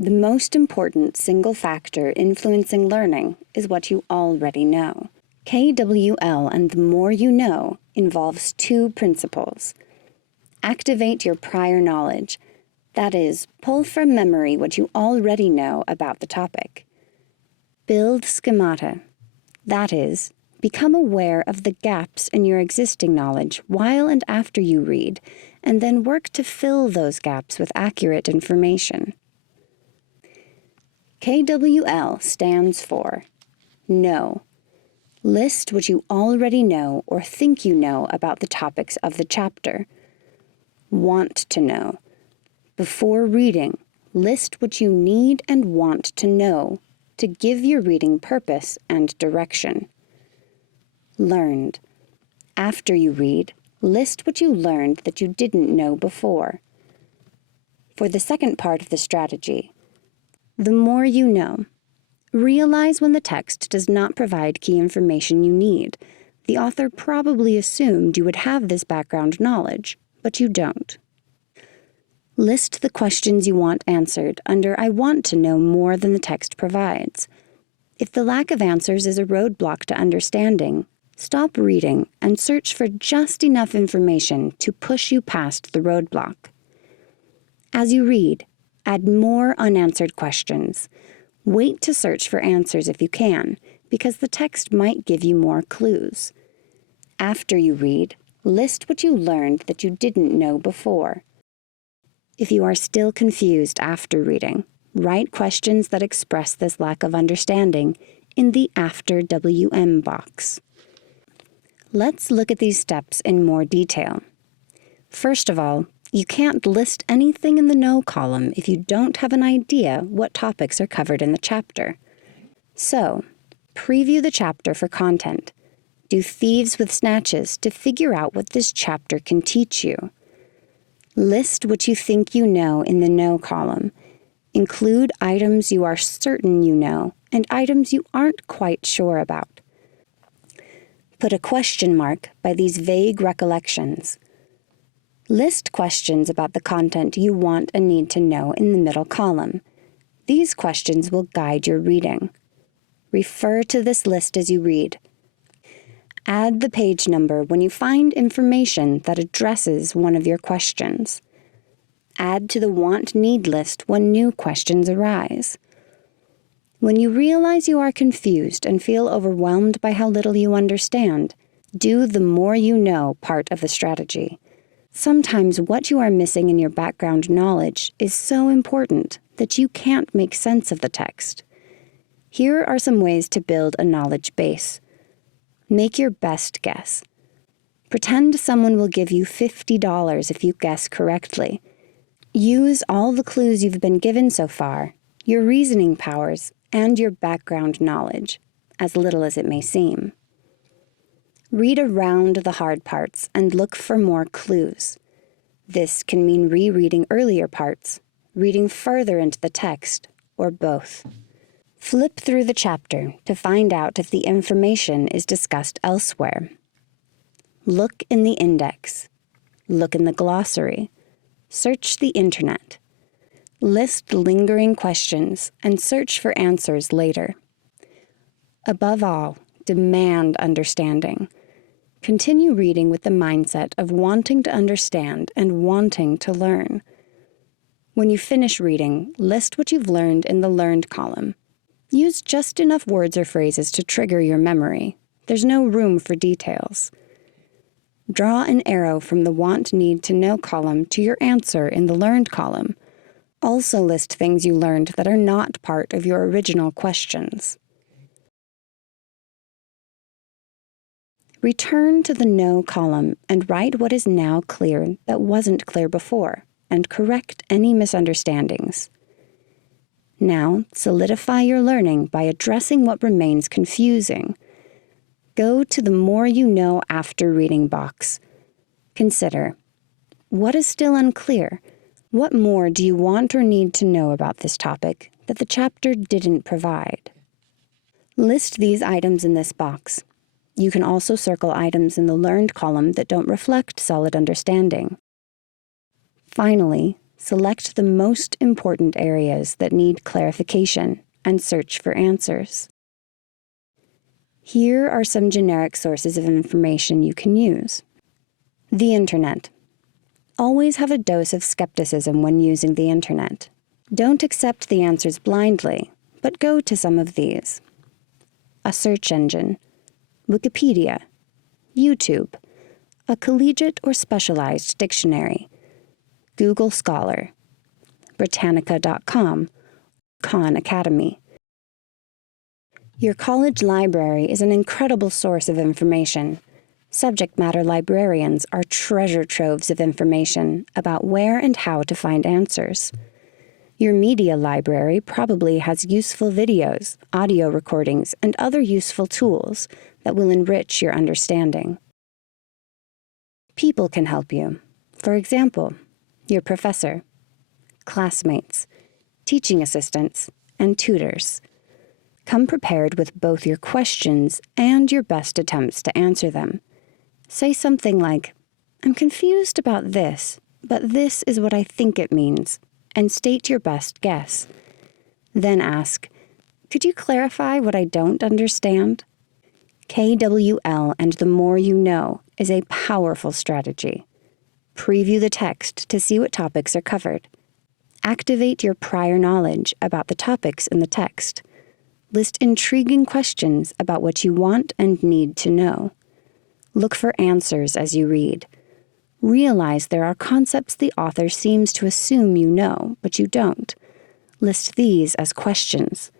The most important single factor influencing learning is what you already know. KWL and the more you know involves two principles. Activate your prior knowledge. That is, pull from memory what you already know about the topic. Build schemata. That is, become aware of the gaps in your existing knowledge while and after you read, and then work to fill those gaps with accurate information. KWL stands for Know. List what you already know or think you know about the topics of the chapter. Want to know. Before reading, list what you need and want to know to give your reading purpose and direction. Learned. After you read, list what you learned that you didn't know before. For the second part of the strategy, the more you know. Realize when the text does not provide key information you need. The author probably assumed you would have this background knowledge, but you don't. List the questions you want answered under I want to know more than the text provides. If the lack of answers is a roadblock to understanding, stop reading and search for just enough information to push you past the roadblock. As you read, add more unanswered questions. Wait to search for answers if you can, because the text might give you more clues. After you read, list what you learned that you didn't know before. If you are still confused after reading, write questions that express this lack of understanding in the After WM box. Let's look at these steps in more detail. First of all, you can't list anything in the Know column if you don't have an idea what topics are covered in the chapter. So, preview the chapter for content. Do thieves with snatches to figure out what this chapter can teach you. List what you think you know in the Know column. Include items you are certain you know and items you aren't quite sure about. Put a question mark by these vague recollections. List questions about the content you want and need to know in the middle column. These questions will guide your reading. Refer to this list as you read. Add the page number when you find information that addresses one of your questions. Add to the want-need list when new questions arise. When you realize you are confused and feel overwhelmed by how little you understand, do the more you know part of the strategy. Sometimes what you are missing in your background knowledge is so important that you can't make sense of the text. Here are some ways to build a knowledge base. Make your best guess. Pretend someone will give you $50 if you guess correctly. Use all the clues you've been given so far, your reasoning powers, and your background knowledge, as little as it may seem. Read around the hard parts and look for more clues. This can mean rereading earlier parts, reading further into the text, or both. Flip through the chapter to find out if the information is discussed elsewhere. Look in the index. Look in the glossary. Search the internet. List lingering questions and search for answers later. Above all, demand understanding. Continue reading with the mindset of wanting to understand and wanting to learn. When you finish reading, list what you've learned in the Learned column. Use just enough words or phrases to trigger your memory. There's no room for details. Draw an arrow from the Want-Need to Know column to your answer in the Learned column. Also list things you learned that are not part of your original questions. Return to the Know column and write what is now clear that wasn't clear before, and correct any misunderstandings. Now, solidify your learning by addressing what remains confusing. Go to the More You Know After Reading box. Consider, what is still unclear? What more do you want or need to know about this topic that the chapter didn't provide? List these items in this box. You can also circle items in the Learned column that don't reflect solid understanding. Finally, Select the most important areas that need clarification and search for answers. Here are some generic sources of information you can use. The Internet. Always have a dose of skepticism when using the Internet. Don't accept the answers blindly, but go to some of these. A search engine, Wikipedia, YouTube, a collegiate or specialized dictionary, Google Scholar, Britannica.com, Khan Academy. Your college library is an incredible source of information. Subject matter librarians are treasure troves of information about where and how to find answers. Your media library probably has useful videos, audio recordings, and other useful tools that will enrich your understanding. People can help you. For example, your professor, classmates, teaching assistants, and tutors. Come prepared with both your questions and your best attempts to answer them. Say something like, "I'm confused about this, but this is what I think it means," and state your best guess. Then ask, "Could you clarify what I don't understand?" KWL and the more you know is a powerful strategy. Preview the text to see what topics are covered. Activate your prior knowledge about the topics in the text. List intriguing questions about what you want and need to know. Look for answers as you read. Realize there are concepts the author seems to assume you know, but you don't. List these as questions.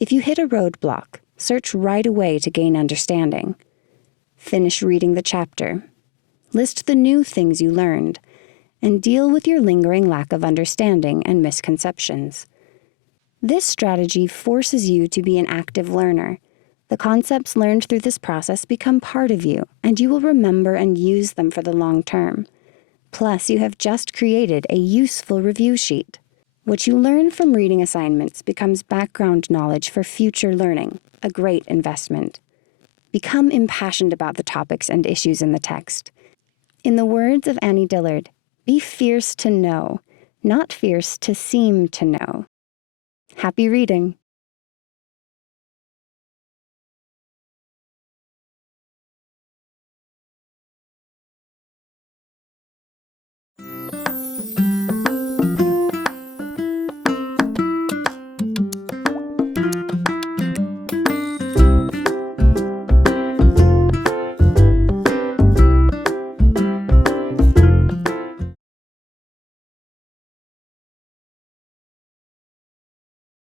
If you hit a roadblock, search right away to gain understanding. Finish reading the chapter. List the new things you learned, and deal with your lingering lack of understanding and misconceptions. This strategy forces you to be an active learner. The concepts learned through this process become part of you, and you will remember and use them for the long term. Plus, you have just created a useful review sheet. What you learn from reading assignments becomes background knowledge for future learning, a great investment. Become impassioned about the topics and issues in the text. In the words of Annie Dillard, be fierce to know, not fierce to seem to know. Happy reading!